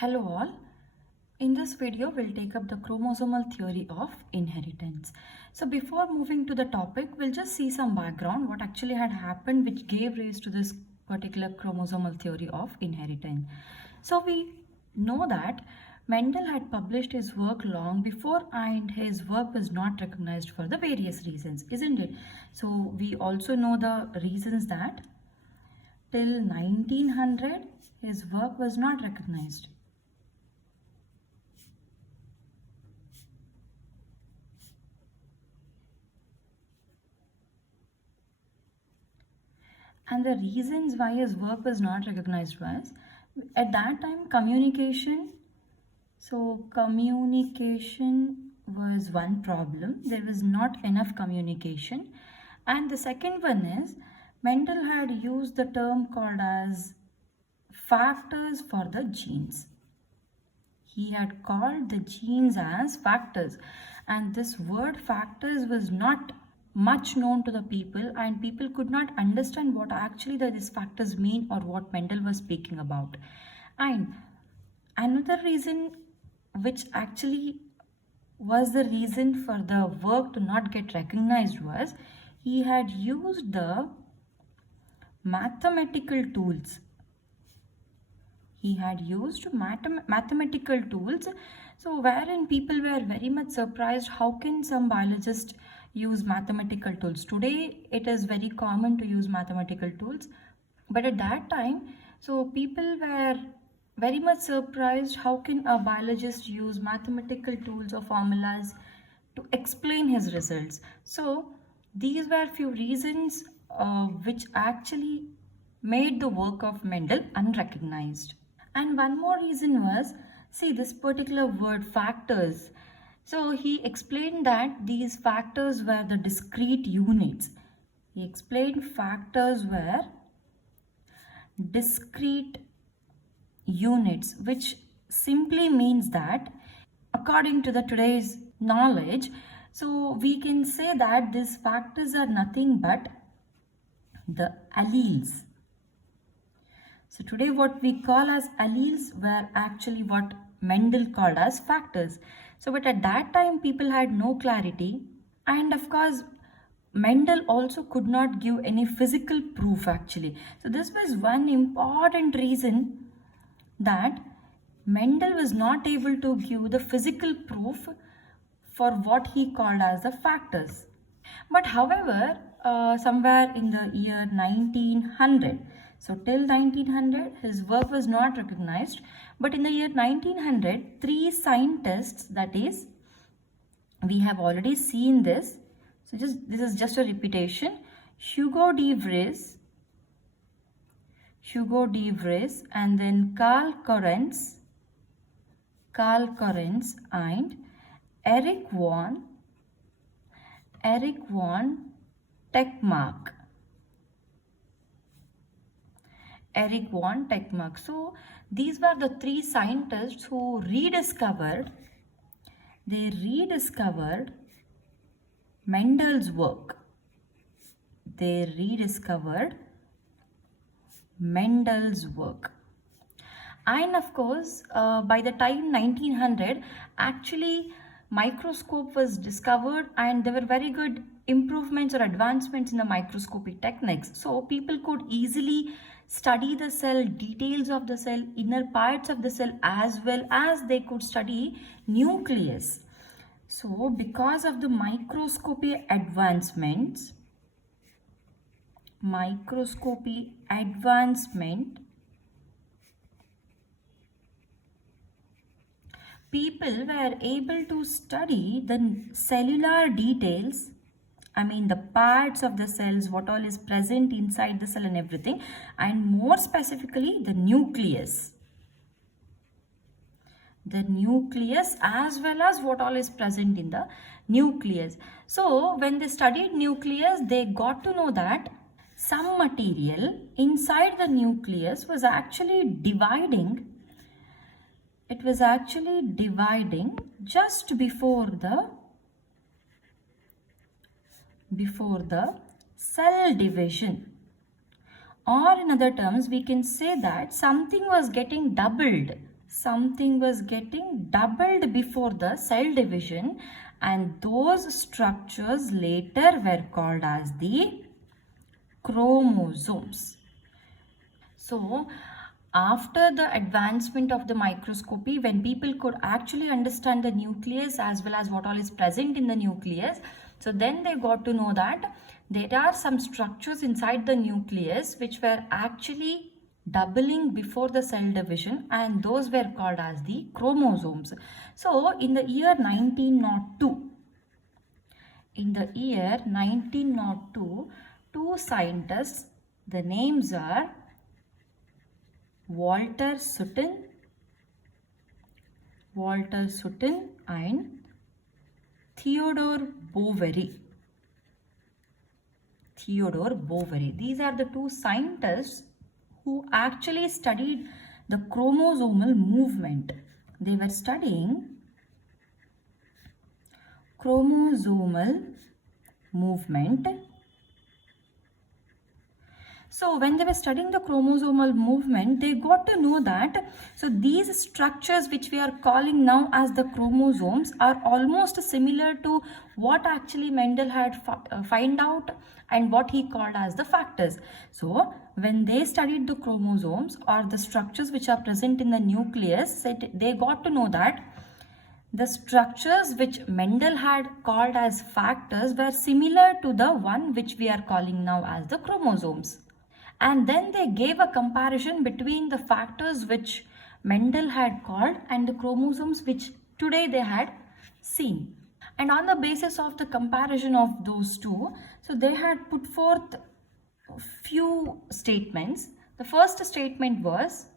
Hello all. In this video, we'll take up the chromosomal theory of inheritance. So before moving to the topic, we'll just see some background, what actually had happened which gave rise to this particular chromosomal theory of inheritance. So we know that Mendel had published his work long before and his work was not recognized for the various reasons, isn't it? So we also know the reasons that till 1900, his work was not recognized. And the reasons why his work was not recognized was, at that time, communication was one problem. There was not enough communication. And the second one is, Mendel had used the term called as factors for the genes. He had called the genes as factors. And this word factors was not much known to the people, and people could not understand what actually these factors mean or what Mendel was speaking about. And another reason which actually was the reason for the work to not get recognized was he had used the mathematical tools. He had used mathematical tools, so wherein people were very much surprised, how can some biologist use mathematical tools? Today it is very common to use mathematical tools, but at that time, so people were very much surprised, how can a biologist use mathematical tools or formulas to explain his results? So these were few reasons which actually made the work of Mendel unrecognized. And one more reason was, see, this particular word factors. So he explained that these factors were the discrete units. He explained factors were discrete units, which simply means that according to the today's knowledge, so we can say that these factors are nothing but the alleles. So today what we call as alleles were actually what Mendel called as factors. So but at that time people had no clarity, and of course Mendel also could not give any physical proof actually. So this was one important reason that Mendel was not able to give the physical proof for what he called as the factors. But however, somewhere in the year 1900, so till 1900, his work was not recognized. But in the year 1900, three scientists, that is, we have already seen this. So this is just a repetition. Hugo de Vries, and then Carl Correns, and Eric von Tekmark. So these were the three scientists who rediscovered Mendel's work. And of course, by the time 1900, actually microscope was discovered, and there were very good improvements or advancements in the microscopy techniques. So people could easily study the cell, details of the cell, inner parts of the cell, as well as they could study nucleus. So because of the microscopy advancement, people were able to study the cellular details, I mean the parts of the cells, what all is present inside the cell and everything, and more specifically the nucleus. As well as what all is present in the nucleus. So when they studied nucleus, they got to know that some material inside the nucleus was actually dividing. It was actually dividing just before the cell division. Or in other terms, we can say that something was getting doubled something was getting doubled before the cell division, and those structures later were called as the chromosomes. So, after the advancement of the microscopy, when people could actually understand the nucleus as well as what all is present in the nucleus, so then they got to know that there are some structures inside the nucleus which were actually doubling before the cell division, and those were called as the chromosomes. So, in the year 1902, two scientists, the names are Walter Sutton and Theodore Boveri. These are the two scientists who actually studied the chromosomal movement. They were studying chromosomal movement. So when they were studying the chromosomal movement, they got to know that so these structures which we are calling now as the chromosomes are almost similar to what actually Mendel had find out and what he called as the factors. So when they studied the chromosomes or the structures which are present in the nucleus, they got to know that the structures which Mendel had called as factors were similar to the one which we are calling now as the chromosomes. And then they gave a comparison between the factors which Mendel had called and the chromosomes which today they had seen. And on the basis of the comparison of those two, so they had put forth few statements. The first statement was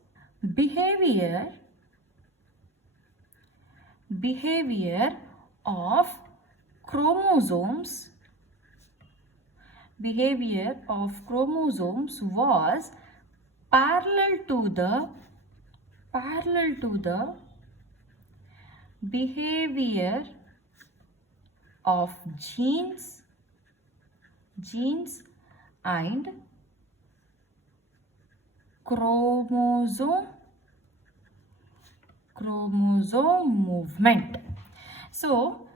behavior of chromosomes was parallel to the behavior of genes and chromosome movement. So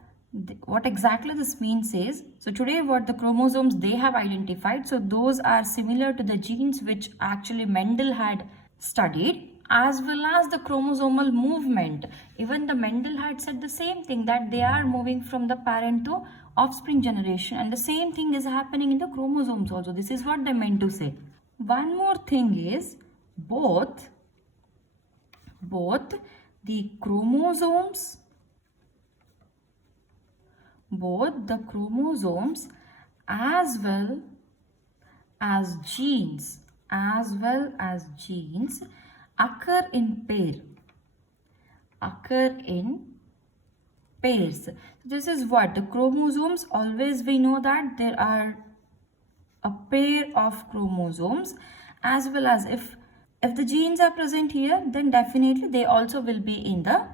what exactly this means is, so today what the chromosomes they have identified, so those are similar to the genes which actually Mendel had studied, as well as the chromosomal movement. Even the Mendel had said the same thing, that they are moving from the parent to offspring generation, and the same thing is happening in the chromosomes also. This is what they meant to say. One more thing is both the chromosomes as well as genes occur in pairs. This is what the chromosomes, always we know that there are a pair of chromosomes, as well as if the genes are present here, then definitely they also will be in the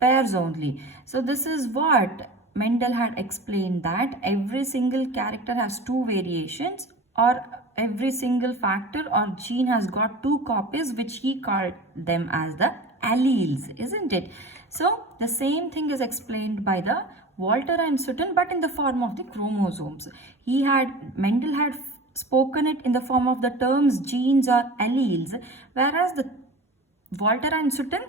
pairs only. So this is what Mendel had explained, that every single character has two variations, or every single factor or gene has got two copies, which he called them as the alleles, isn't it? So the same thing is explained by the Walter and Sutton, but in the form of the chromosomes. Mendel had spoken it in the form of the terms genes or alleles, whereas the Walter and Sutton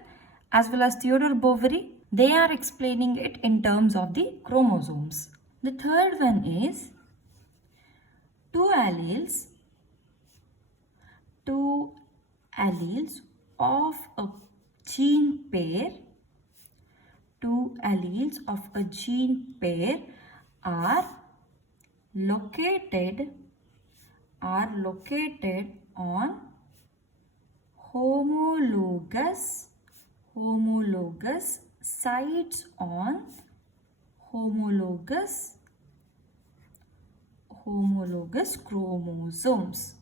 as well as Theodore Boveri, they are explaining it in terms of the chromosomes. The third one is two alleles of a gene pair. Two alleles of a gene pair are located on homologous sites on homologous chromosomes.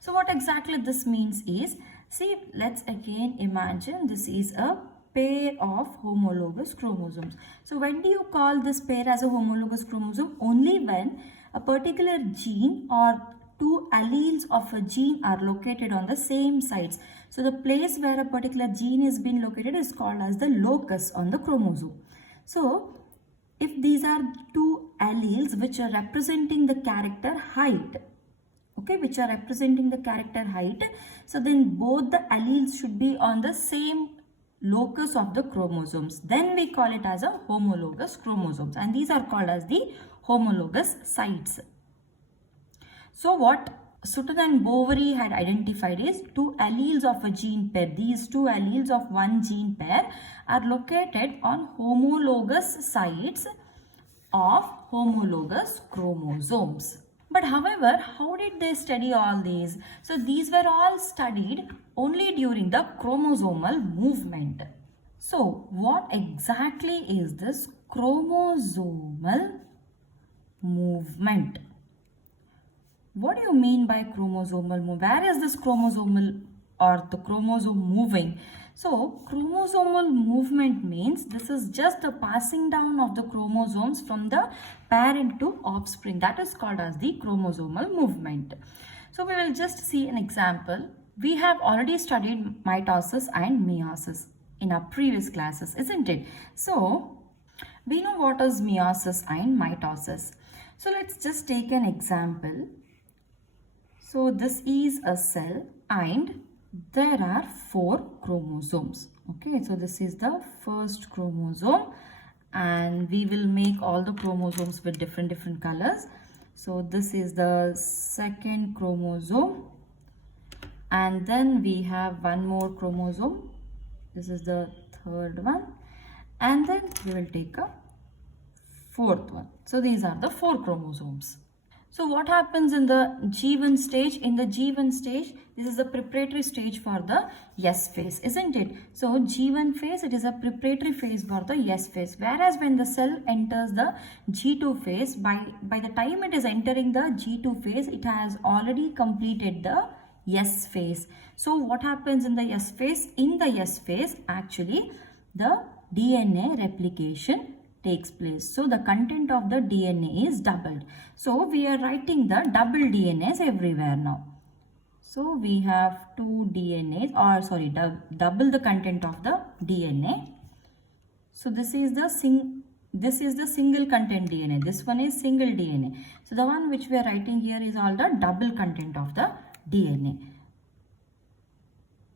So what exactly this means is, see, let's again imagine this is a pair of homologous chromosomes. So when do you call this pair as a homologous chromosome? Only when a particular gene or two alleles of a gene are located on the same sites. So the place where a particular gene is being located is called as the locus on the chromosome. So if these are two alleles which are representing the character height, okay, which are representing the character height, so then both the alleles should be on the same locus of the chromosomes. Then we call it as a homologous chromosomes, and these are called as the homologous sites. So what Sutton and Bovary had identified is two alleles of a gene pair. These two alleles of one gene pair are located on homologous sites of homologous chromosomes. But however, how did they study all these? So these were all studied only during the chromosomal movement. So what exactly is this chromosomal movement? What do you mean by chromosomal movement? Where is this chromosomal or the chromosome moving? So chromosomal movement means this is just the passing down of the chromosomes from the parent to offspring. That is called as the chromosomal movement. So we will just see an example. We have already studied mitosis and meiosis in our previous classes, isn't it? So we know what is meiosis and mitosis. So let's just take an example. So this is a cell and there are 4 chromosomes. Okay, so this is the first chromosome and we will make all the chromosomes with different colors. So this is the second chromosome and then we have one more chromosome. This is the third one and then we will take a fourth one. So these are the 4 chromosomes. So what happens in the G1 stage? In the G1 stage, this is the preparatory stage for the S phase, isn't it? So G1 phase, it is a preparatory phase for the S phase. Whereas when the cell enters the G2 phase, by the time it is entering the G2 phase, it has already completed the S phase. So what happens in the S phase? In the S phase, actually, the DNA replication takes place. So the content of the DNA is doubled. So we are writing the double DNAs everywhere now. So we have 2 DNAs or sorry double the content of the DNA. So this is the single content DNA. This one is single DNA. So the one which we are writing here is all the double content of the DNA.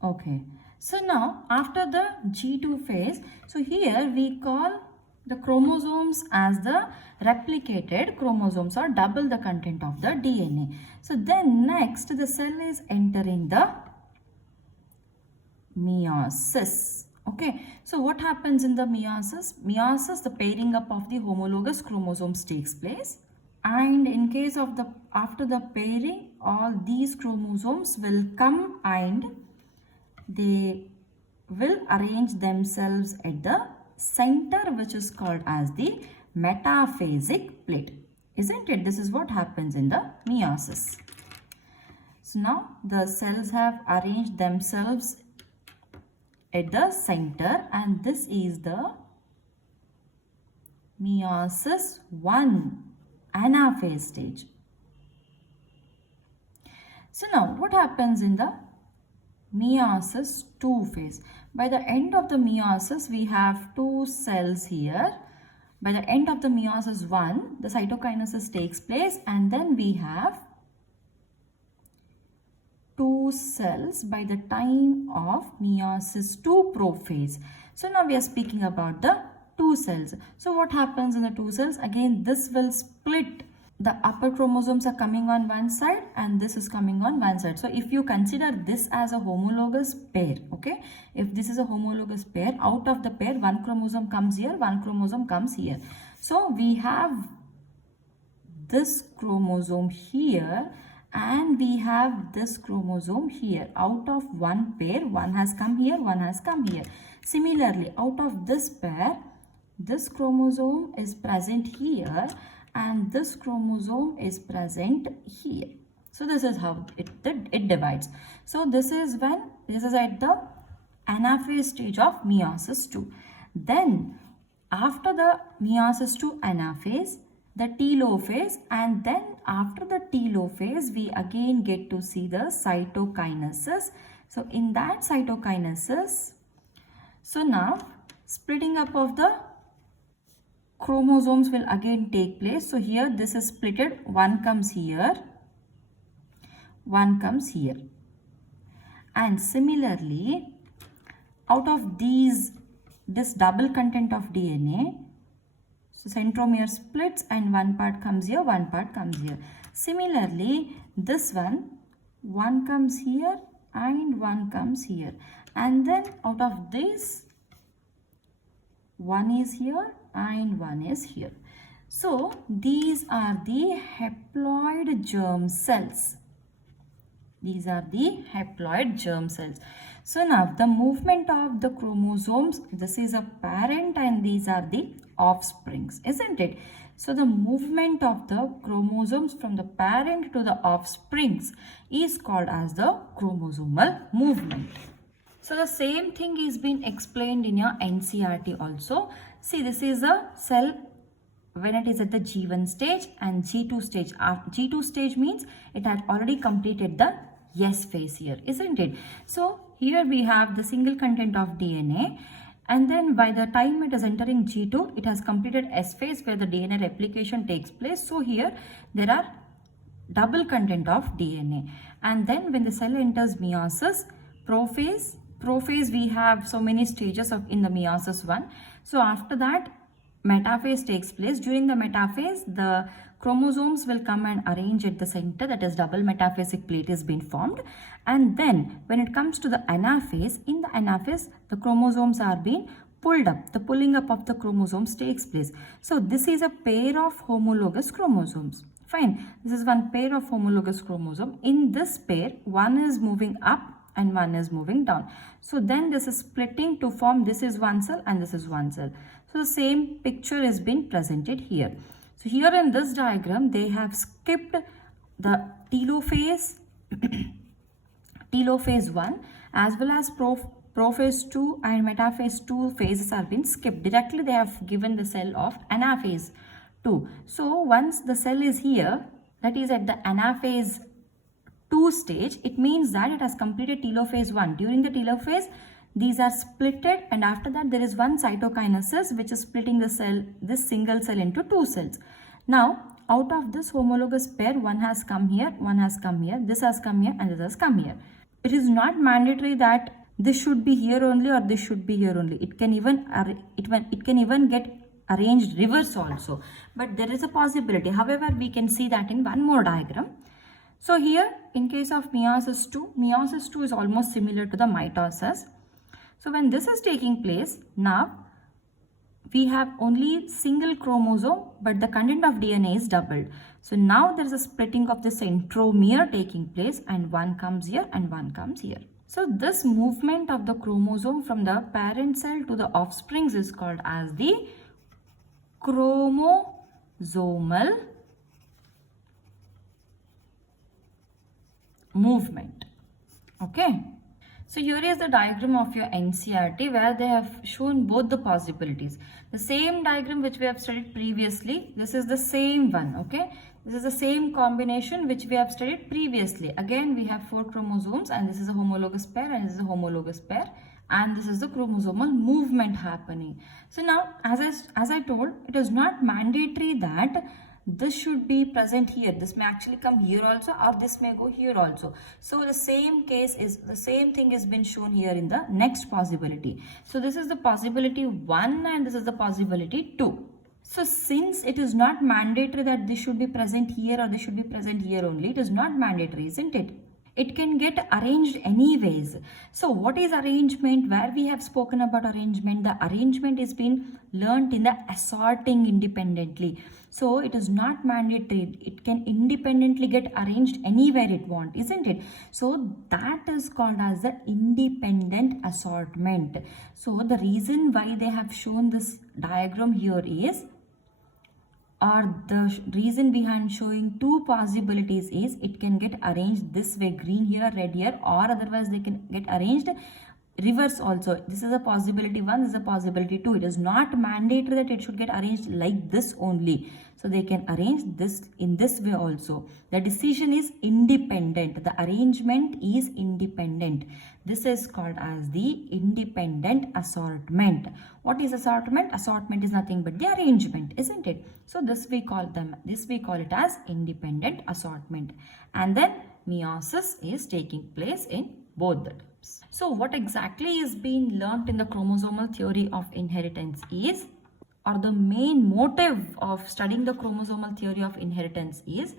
Okay. So now after the G2 phase, so here we call the chromosomes as the replicated chromosomes or double the content of the DNA. So then next the cell is entering the meiosis. Okay, so what happens in the meiosis? Meiosis, the pairing up of the homologous chromosomes takes place, and in case of after the pairing, all these chromosomes will come and they will arrange themselves at the center, which is called as the metaphasic plate, isn't it? This is what happens in the meiosis. So now the cells have arranged themselves at the center and this is the meiosis 1 anaphase stage. So now what happens in the meiosis 2 phase? By the end of the meiosis, we have 2 cells here. By the end of the meiosis 1, the cytokinesis takes place and then we have 2 cells by the time of meiosis 2 prophase. So now we are speaking about the 2 cells. So what happens in the 2 cells? Again, this will split. The upper chromosomes are coming on one side and this is coming on one side. So if you consider this as a homologous pair, okay, if this is a homologous pair, out of the pair one chromosome comes here, one chromosome comes here. So we have this chromosome here and we have this chromosome here. Out of one pair, one has come here, one has come here. Similarly, out of this pair, this chromosome is present here and this chromosome is present here. So this is how it divides. So this is at the anaphase stage of meiosis 2. Then after the meiosis 2 anaphase, the telophase, and then after the telophase, we again get to see the cytokinesis. So in that cytokinesis, so now splitting up of the chromosomes will again take place. So here this is splitted, one comes here, one comes here. And similarly, out of this double content of DNA, so centromere splits and one part comes here, one part comes here. Similarly, this one comes here and one comes here. And then out of this, one is here and one is here. So these are the haploid germ cells. These are the haploid germ cells. So now the movement of the chromosomes, this is a parent and these are the offsprings, isn't it? So the movement of the chromosomes from the parent to the offsprings is called as the chromosomal movement. So the same thing is being explained in your NCERT also. See, this is a cell when it is at the G1 stage and G2 stage. G2 stage means it had already completed the S phase here, isn't it? So here we have the single content of DNA, and then by the time it is entering G2, it has completed S phase where the DNA replication takes place. So here there are double content of DNA, and then when the cell enters meiosis, prophase we have so many stages of in the meiosis 1. So after that metaphase takes place. During the metaphase, the chromosomes will come and arrange at the center, that is double metaphasic plate is being formed. And then when it comes to the anaphase, in the anaphase, the chromosomes are being pulled up. The pulling up of the chromosomes takes place. So this is a pair of homologous chromosomes. Fine. This is one pair of homologous chromosome. In this pair, one is moving up and one is moving down. So then this is splitting to form, this is one cell and this is one cell. So the same picture is being presented here. So here in this diagram, they have skipped the telophase, telophase 1 as well as prophase 2 and metaphase 2 phases are being skipped. Directly they have given the cell of anaphase 2. So once the cell is here, that is at the anaphase 2 stage, it means that it has completed telophase 1. During the telophase, these are splitted, and after that there is one cytokinesis which is splitting the cell, this single cell, into two cells. Now out of this homologous pair, one has come here, one has come here, this has come here and this has come here. It is not mandatory that this should be here only or this should be here only. It can even get arranged reverse also, but there is a possibility. However, we can see that in one more diagram. So here in case of meiosis 2 is almost similar to the mitosis. So when this is taking place, now we have only single chromosome, but the content of DNA is doubled. So now there is a splitting of the centromere taking place, and one comes here and one comes here. So this movement of the chromosome from the parent cell to the offsprings is called as the chromosomal movement. Okay. So here is the diagram of your NCERT where they have shown both the possibilities. The same diagram which we have studied previously, this is the same one, okay? This is the same combination which we have studied previously. Again, we have 4 chromosomes and this is a homologous pair and this is a homologous pair, and this is the chromosomal movement happening. So now, as I told, it is not mandatory that this should be present here. This may actually come here also, or this may go here also. So the same thing has been shown here in the next possibility. So this is the possibility 1 and this is the possibility 2. So since it is not mandatory that this should be present here or this should be present here only, it is not mandatory, isn't it? It can get arranged anyways. So what is arrangement? Where we have spoken about arrangement, the arrangement is being learnt in the assorting independently. So it is not mandatory. It can independently get arranged anywhere it wants, isn't it? So that is called as the independent assortment. So the reason why they have shown this diagram here is, or the reason behind showing 2 possibilities is, it can get arranged this way, green here, red here, or otherwise they can get arranged reverse also. This is a possibility 1, this is a possibility 2. It is not mandatory that it should get arranged like this only. So they can arrange this in this way also. The decision is independent. The arrangement is independent. This is called as the independent assortment. What is assortment? Assortment is nothing but the arrangement, isn't it? So this we call it as independent assortment. And then meiosis is taking place in both the terms. So what exactly is being learnt in the chromosomal theory of inheritance is, or the main motive of studying the chromosomal theory of inheritance is,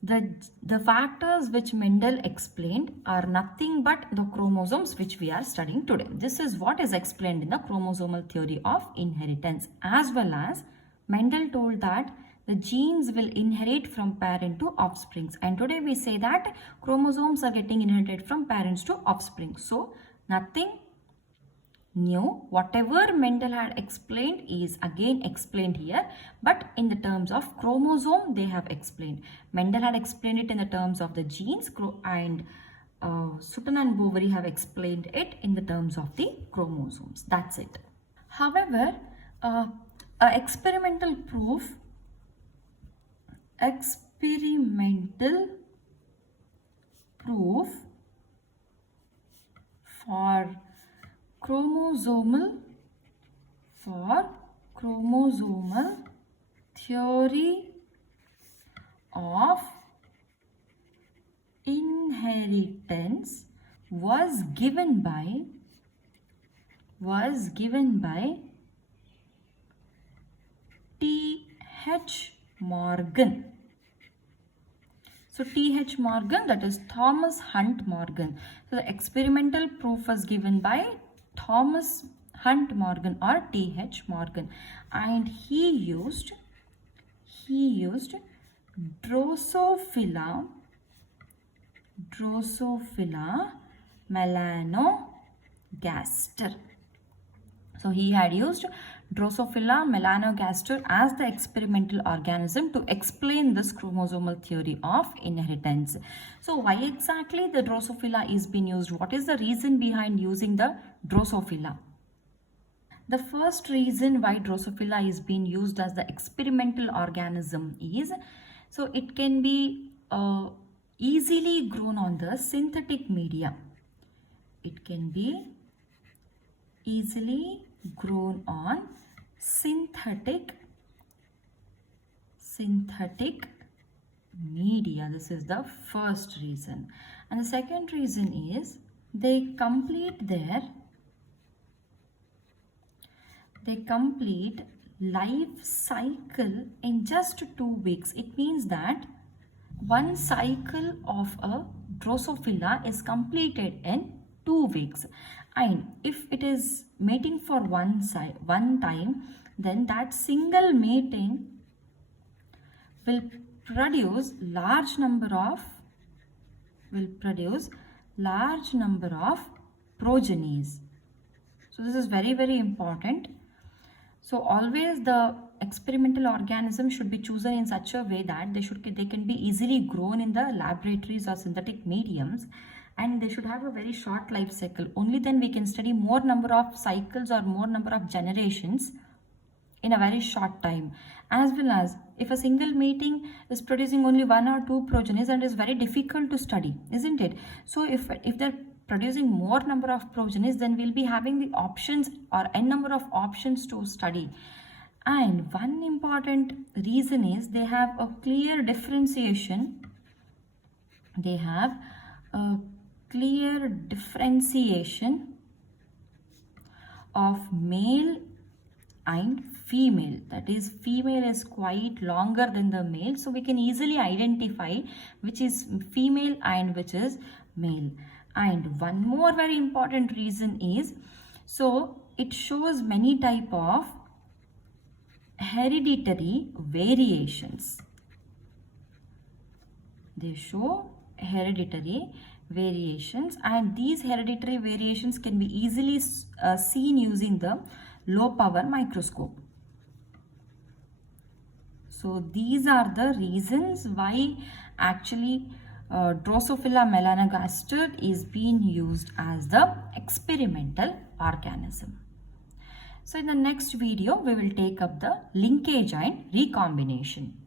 the factors which Mendel explained are nothing but the chromosomes which we are studying today. This is what is explained in the chromosomal theory of inheritance, as well as Mendel told that the genes will inherit from parent to offsprings, and today we say that chromosomes are getting inherited from parents to offspring. So nothing new. Whatever Mendel had explained is again explained here, but in the terms of chromosome they have explained. Mendel had explained it in the terms of the genes, and Sutton and Bovary have explained it in the terms of the chromosomes. That's it. However, experimental proof for chromosomal theory of inheritance was given by T.H. Morgan. So T.H. Morgan, that is Thomas Hunt Morgan. So the experimental proof was given by Thomas Hunt Morgan or T.H. Morgan, and he used Drosophila melanogaster. So he had used Drosophila melanogaster as the experimental organism to explain this chromosomal theory of inheritance. So why exactly the Drosophila is being used? What is the reason behind using the Drosophila? The first reason why Drosophila is being used as the experimental organism is, so it can be easily grown on the synthetic media. It can be easily grown on synthetic media. This is the first reason. And the second reason is they complete life cycle in just 2 weeks. It means that one cycle of a Drosophila is completed in 2 weeks, and if it is mating for one time, then that single mating will produce large number of progenies. So this is very, very important. So always the experimental organism should be chosen in such a way that they can be easily grown in the laboratories or synthetic mediums, and they should have a very short life cycle. Only then we can study more number of cycles or more number of generations in a very short time. As well as if a single mating is producing only 1 or 2 progenies, and is very difficult to study, isn't it? So if they're producing more number of progenies, then we'll be having the options or n number of options to study. And one important reason is they have a clear differentiation. They have a clear differentiation of male and female. That is, female is quite longer than the male, so we can easily identify which is female and which is male. And one more very important reason is, so it shows many type of hereditary variations. They show hereditary variations, and these hereditary variations can be easily seen using the low power microscope. So these are the reasons why actually Drosophila melanogaster is being used as the experimental organism. So in the next video, we will take up the linkage and recombination.